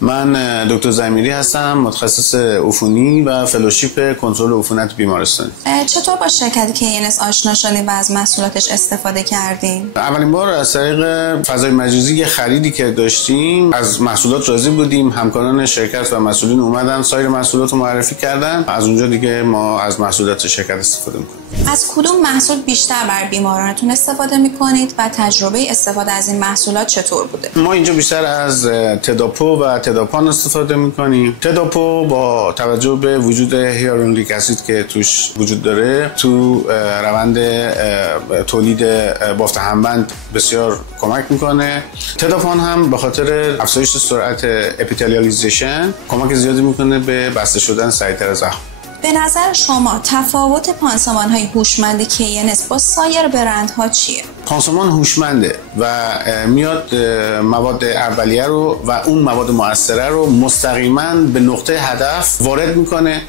من دکتر زمیری هستم، متخصص عفونی و فلوشیپ کنترل عفونت بیمارستانی. چطور با شرکت KNS آشنا شدین و از محصولاتش استفاده کردین؟ اولین بار از طریق فضای مجازی یه خریدی که داشتیم از محصولات راضی بودیم. همکاران شرکت و مسئولین اومدن سایر محصولات رو معرفی کردن. از اونجا دیگه ما از محصولات شرکت استفاده میکنیم. از کدوم محصول بیشتر بر بیمارانتون استفاده میکنید و تجربه استفاده از این محصولات چطور بوده؟ ما اینجا بیشتر از تداپو و تداپان استفاده میکنیم. تداپو با توجه به وجود هیالورونیک اسید که توش وجود داره تو روند تولید بافت همبند بسیار کمک میکنه. تداپان هم به خاطر افزایش سرعت اپیتالیالیزیشن کمک زیادی میکنه به بسته شدن سریعتر زخم. به نظر شما تفاوت پانسمان‌های هوشمند KNS با سایر برندها چیه؟ پانسمان هوشمنده و میاد مواد اولیه رو و اون مواد مؤثره رو مستقیما به نقطه هدف وارد میکنه.